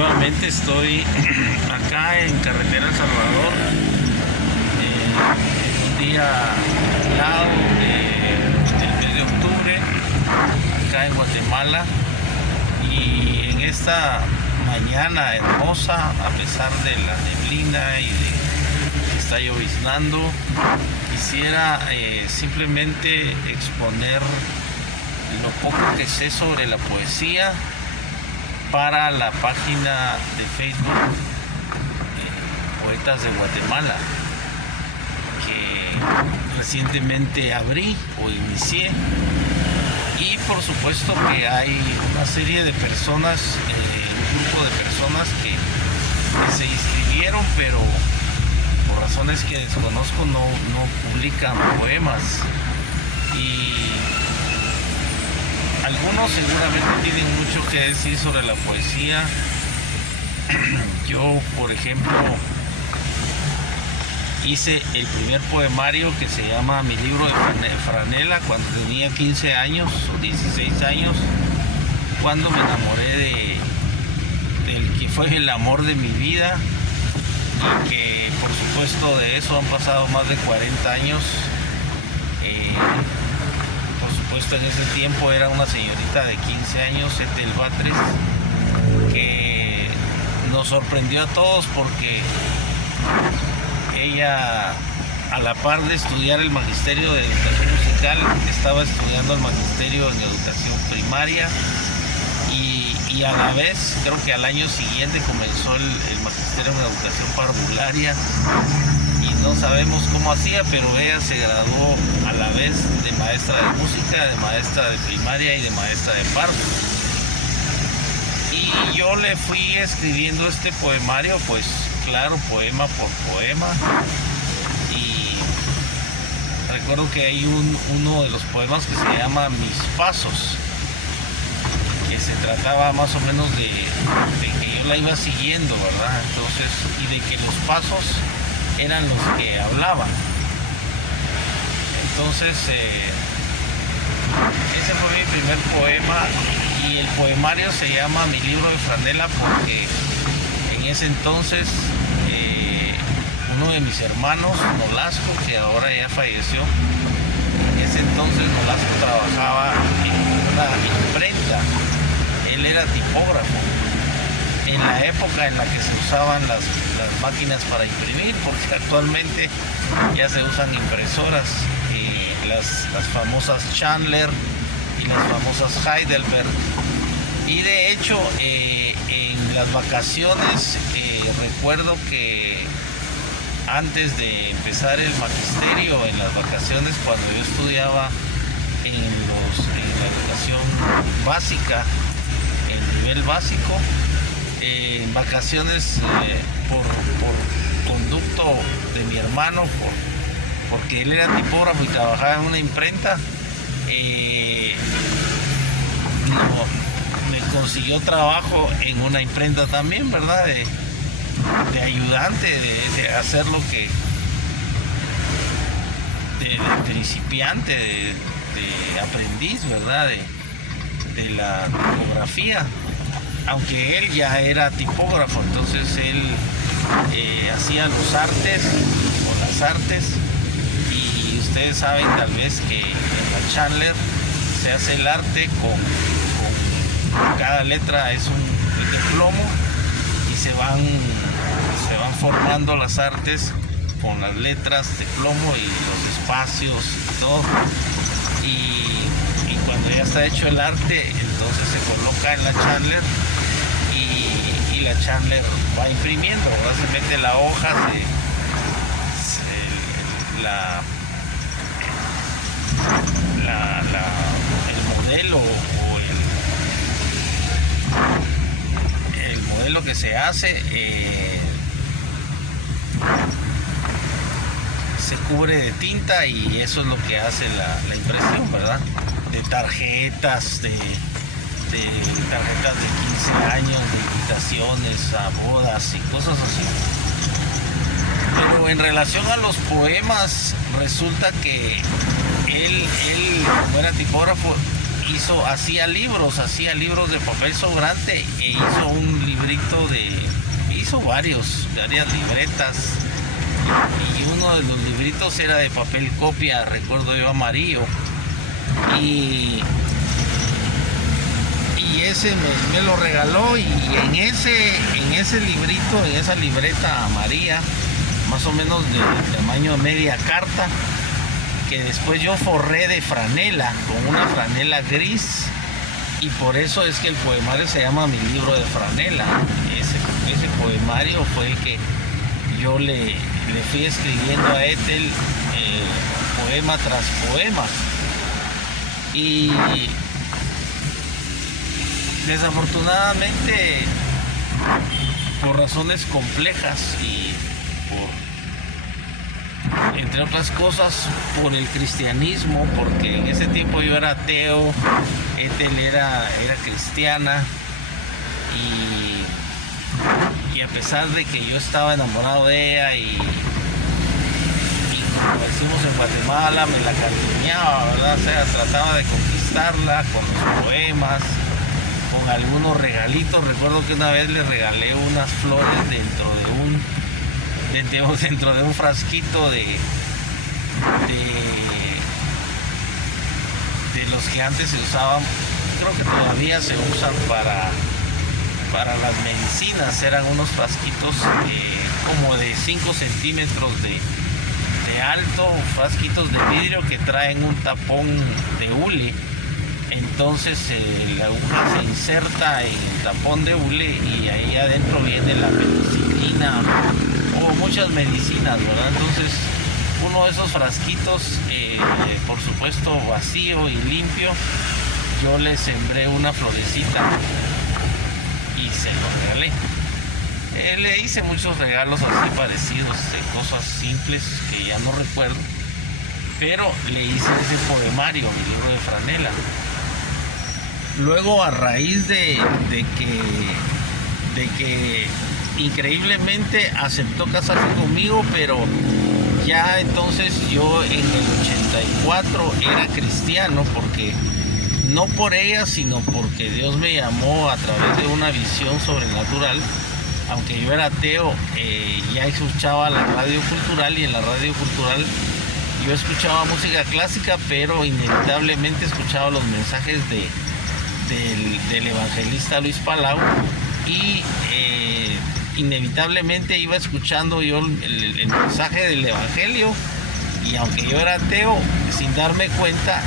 Nuevamente estoy acá en Carretera El Salvador, en un día helado del mes de octubre, acá en Guatemala. Y en esta mañana hermosa, a pesar de la neblina y de que está lloviznando, quisiera simplemente exponer lo poco que sé sobre la poesía para la página de Facebook Poetas de Guatemala, que recientemente abrí o inicié. Y por supuesto que hay una serie de personas, un grupo de personas que se inscribieron, pero por razones que desconozco no publican poemas. Y algunos seguramente tienen mucho que decir sobre la poesía. Yo, por ejemplo, hice el primer poemario que se llama Mi libro de franela cuando tenía 15 años o 16 años, cuando me enamoré del que fue el amor de mi vida, y que por supuesto de eso han pasado más de 40 años. En ese tiempo era una señorita de 15 años, Ethel Batres, que nos sorprendió a todos porque ella, a la par de estudiar el magisterio de educación musical, estaba estudiando el magisterio en educación primaria y a la vez, creo que al año siguiente comenzó el magisterio en educación parvularia. No sabemos cómo hacía, pero ella se graduó a la vez de maestra de música, de maestra de primaria y de maestra de parto. Y yo le fui escribiendo este poemario, pues claro, poema por poema. Y recuerdo que hay uno de los poemas que se llama Mis Pasos, que se trataba más o menos de que yo la iba siguiendo, ¿verdad? Entonces, y de que los pasos eran los que hablaban. Entonces ese fue mi primer poema, y el poemario se llama Mi libro de franela porque en ese entonces uno de mis hermanos, Nolasco, que ahora ya falleció, en ese entonces Nolasco trabajaba en una imprenta. Él era tipógrafo en la época en la que se usaban las máquinas para imprimir, porque actualmente ya se usan impresoras, y las famosas Chandler y las famosas Heidelberg. Y de hecho en las vacaciones recuerdo que antes de empezar el magisterio, en las vacaciones cuando yo estudiaba en la educación básica, en nivel básico, en vacaciones por conducto de mi hermano, porque él era tipógrafo y trabajaba en una imprenta, me consiguió trabajo en una imprenta también, ¿verdad? De ayudante, de hacer lo que de principiante, de aprendiz, ¿verdad? De la tipografía. Aunque él ya era tipógrafo, entonces él hacía los artes o las artes, y ustedes saben tal vez que en la Chandler se hace el arte con cada letra es un de plomo, y se van formando las artes con las letras de plomo y los espacios y todo, y cuando ya está hecho el arte, entonces se coloca en la Chandler, y la Chandler va imprimiendo, ahora se mete la hoja, el modelo o el modelo que se hace se cubre de tinta, y eso es lo que hace la impresión, ¿verdad? De tarjetas, de tarjetas de 15 años, de invitaciones a bodas y cosas así. Pero en relación a los poemas, resulta que él como era tipógrafo, hacía libros de papel sobrante, e hizo un librito hizo varias libretas, y uno de los libritos era de papel copia, recuerdo yo, amarillo, y ese me lo regaló, y en ese librito, en esa libreta amarilla, más o menos de tamaño media carta, que después yo forré de franela, con una franela gris, y por eso es que el poemario se llama Mi libro de franela. Ese poemario fue el que yo le fui escribiendo a Ethel, poema tras poema. Y desafortunadamente, por razones complejas y entre otras cosas por el cristianismo, porque en ese tiempo yo era ateo, Ethel era cristiana, y a pesar de que yo estaba enamorado de ella, y como decimos en Guatemala, me la calumniaba, ¿verdad? O sea, trataba de conquistarla con los poemas, con algunos regalitos. Recuerdo que una vez le regalé unas flores dentro de un frasquito de los que antes se usaban, creo que todavía se usan para las medicinas. Eran unos frasquitos como de 5 centímetros de alto, frasquitos de vidrio que traen un tapón de hule. Entonces la aguja se inserta en el tapón de hule, y ahí adentro viene la medicina, o muchas medicinas, ¿verdad? Entonces uno de esos frasquitos, por supuesto vacío y limpio, yo le sembré una florecita y se lo regalé. Le hice muchos regalos así parecidos, cosas simples que ya no recuerdo, pero le hice ese poemario, Mi libro de franela. Luego, a raíz de que increíblemente aceptó casarse conmigo, pero ya entonces yo en el 84 era cristiano, porque no por ella, sino porque Dios me llamó a través de una visión sobrenatural. Aunque yo era ateo, ya escuchaba la radio cultural, y en la radio cultural yo escuchaba música clásica, pero inevitablemente escuchaba los mensajes del evangelista Luis Palau, y inevitablemente iba escuchando yo el mensaje del evangelio, y aunque yo era ateo, sin darme cuenta,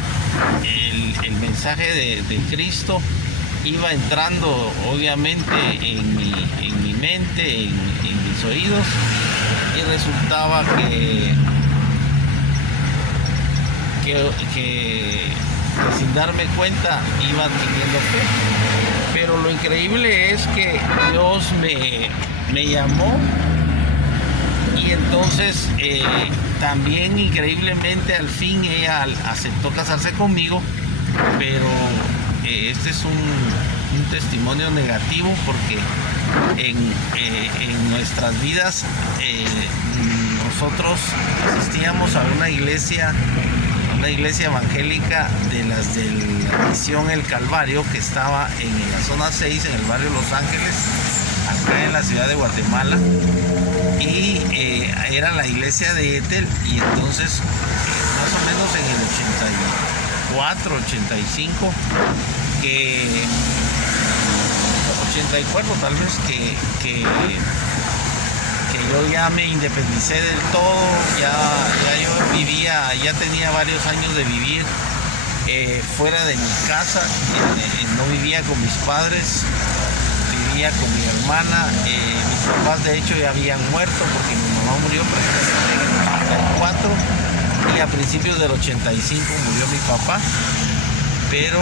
el mensaje de Cristo iba entrando obviamente en mi mente, en mis oídos, y resultaba que sin darme cuenta iba teniendo fe. Pero lo increíble es que Dios me llamó, y entonces también increíblemente al fin ella aceptó casarse conmigo. Pero este es un testimonio negativo, porque en nuestras vidas nosotros asistíamos a una iglesia evangélica de las de la misión El Calvario, que estaba en la zona 6, en el barrio Los Ángeles, acá en la ciudad de Guatemala, y era la iglesia de Ethel. Y entonces más o menos en el 84, 85, 84 tal vez, que yo ya me independicé del todo, ya yo vivía, ya tenía varios años de vivir fuera de mi casa, no vivía con mis padres, vivía con mi hermana. Mis papás de hecho ya habían muerto, porque mi mamá murió prácticamente en el 84, y a principios del 85 murió mi papá. Pero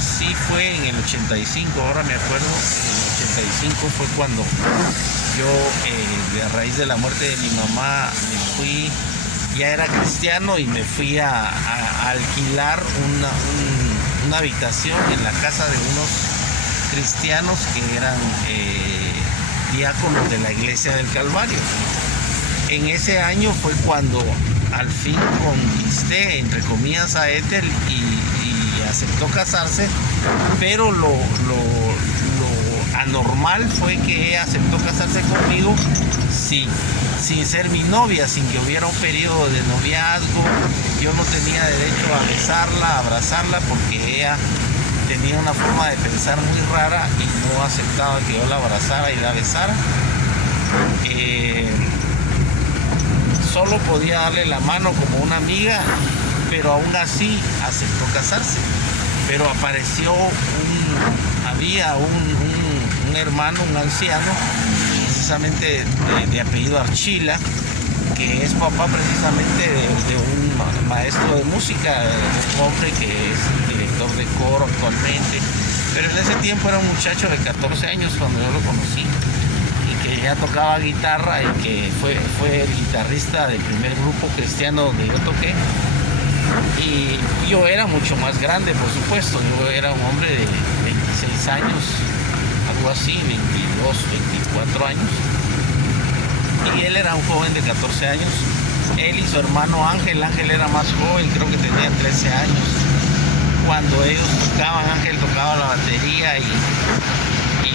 sí fue en el 85, ahora me acuerdo, en el 85 fue cuando yo, a raíz de la muerte de mi mamá, me fui, ya era cristiano, y me fui a alquilar una habitación en la casa de unos cristianos que eran diáconos de la iglesia del Calvario. En ese año fue cuando al fin conquisté, entre comillas, a Ethel, y aceptó casarse, pero lo anormal fue que ella aceptó casarse conmigo sin ser mi novia, sin que hubiera un periodo de noviazgo. Yo no tenía derecho a besarla, a abrazarla, porque ella tenía una forma de pensar muy rara y no aceptaba que yo la abrazara y la besara. Solo podía darle la mano como una amiga, pero aún así aceptó casarse. Pero apareció había un hermano, un anciano, precisamente de apellido Archila, que es papá precisamente de un maestro de música, un hombre que es director de coro actualmente, pero en ese tiempo era un muchacho de 14 años cuando yo lo conocí, y que ya tocaba guitarra y que fue el guitarrista del primer grupo cristiano donde yo toqué. Y yo era mucho más grande, por supuesto. Yo era un hombre de 26 años, algo así, 22, 24 años. Y él era un joven de 14 años. Él y su hermano Ángel era más joven, creo que tenía 13 años. Cuando ellos tocaban, Ángel tocaba la batería y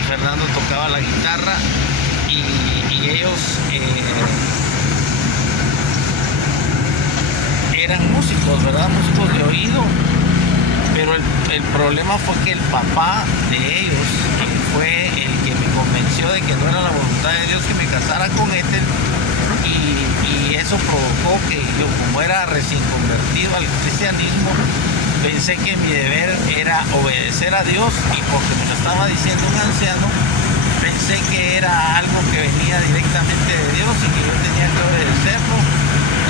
Fernando tocaba la guitarra. Y ellos eran músicos, ¿verdad? Músicos de oído. Pero el problema fue que el papá de ellos fue el que me convenció de que no era la voluntad de Dios que me casara con Ethel, y eso provocó que yo, como era recién convertido al cristianismo, pensé que mi deber era obedecer a Dios, y porque me lo estaba diciendo un anciano, pensé que era algo que venía directamente de Dios y que yo tenía que obedecerlo.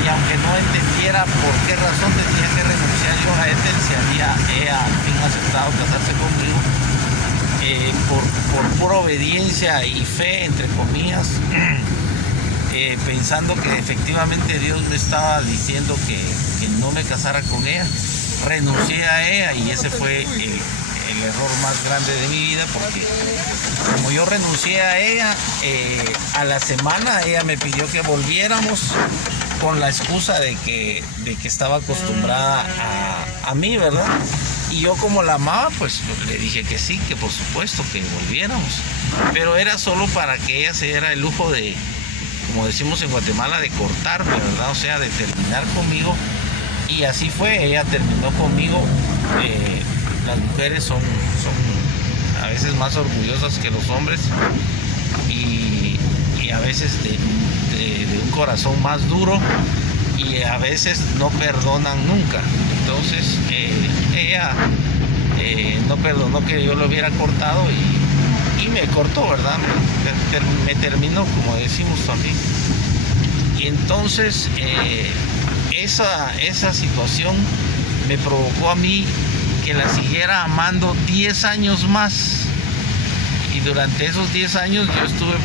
Y aunque no entendiera por qué razón tenía que renunciar yo a Ethel, si ella al fin aceptado casarse conmigo, por pura obediencia y fe, entre comillas, pensando que efectivamente Dios me estaba diciendo que no me casara con ella, renuncié a ella, y ese fue el error más grande de mi vida, porque como yo renuncié a ella, a la semana ella me pidió que volviéramos, con la excusa de que estaba acostumbrada a mí, ¿verdad? Y yo, como la amaba, pues le dije que sí, que por supuesto que volviéramos. Pero era solo para que ella se diera el lujo de, como decimos en Guatemala, de cortarme, ¿verdad? O sea, de terminar conmigo. Y así fue, ella terminó conmigo. Las mujeres son a veces más orgullosas que los hombres, y a veces de un corazón más duro, y a veces no perdonan nunca. Entonces ella no perdonó que yo lo hubiera cortado, y me cortó, ¿verdad? Me terminó, como decimos también. Y entonces esa situación me provocó a mí que la siguiera amando 10 años más. Y durante esos 10 años yo estuve,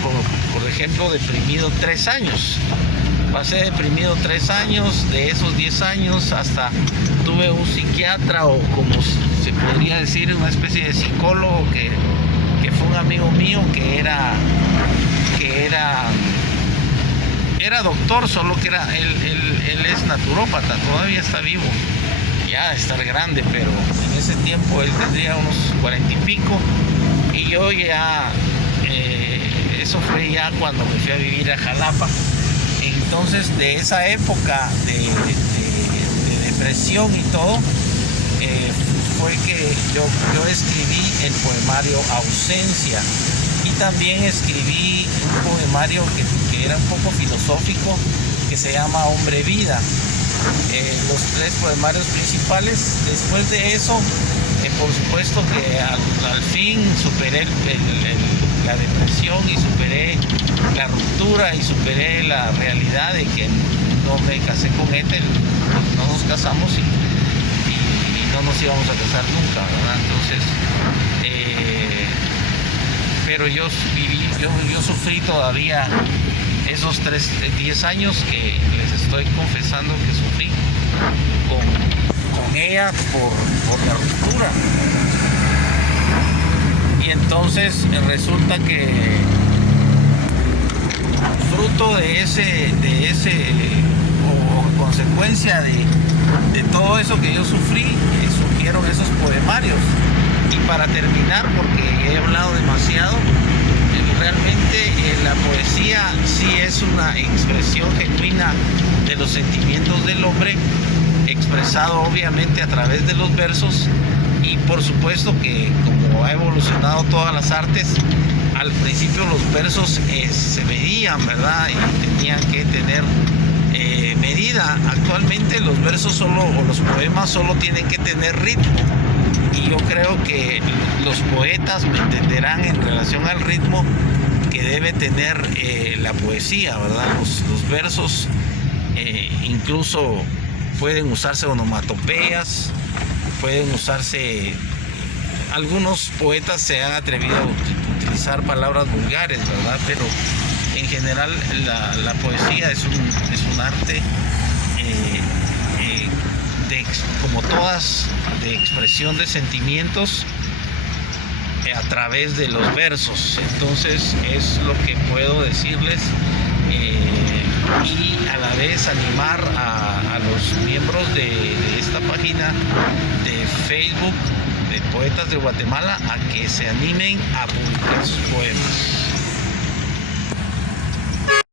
por ejemplo, deprimido 3 años. Pasé deprimido 3 años. De esos 10 años hasta tuve un psiquiatra, o como se podría decir, una especie de psicólogo que fue un amigo mío, que era doctor, solo que él es naturópata, todavía está vivo, ya de estar grande, pero en ese tiempo él tendría unos 40 y pico, y yo ya, eso fue ya cuando me fui a vivir a Jalapa. Entonces, de esa época de depresión y todo, fue que yo escribí el poemario Ausencia, y también escribí un poemario que era un poco filosófico, que se llama Hombre Vida. Los 3 poemarios principales. Después de eso, por supuesto que al fin superé la depresión, y superé la ruptura, y superé la realidad de que no me casé con Ethel, no nos casamos, y no nos íbamos a casar nunca, ¿verdad? Entonces, pero yo sufrí todavía esos 10 años que les estoy confesando que sufrí con ella por la ruptura. Y entonces resulta que fruto de ese o consecuencia de todo eso que yo sufrí, surgieron esos poemarios. Y para terminar, porque he hablado demasiado, una expresión genuina de los sentimientos del hombre, expresado obviamente a través de los versos. Y por supuesto que, como ha evolucionado todas las artes, al principio los versos se medían, ¿verdad? Y tenían que tener medida. Actualmente los versos o los poemas solo tienen que tener ritmo. Y yo creo que los poetas me entenderán en relación al ritmo que debe tener la poesía, ¿verdad? Los versos incluso pueden usarse onomatopeyas, pueden usarse... Algunos poetas se han atrevido a utilizar palabras vulgares, ¿verdad? Pero en general la poesía es un arte como todas, de expresión de sentimientos a través de los versos. Entonces es lo que puedo decirles, y a la vez animar a los miembros de esta página de Facebook de Poetas de Guatemala a que se animen a publicar sus poemas.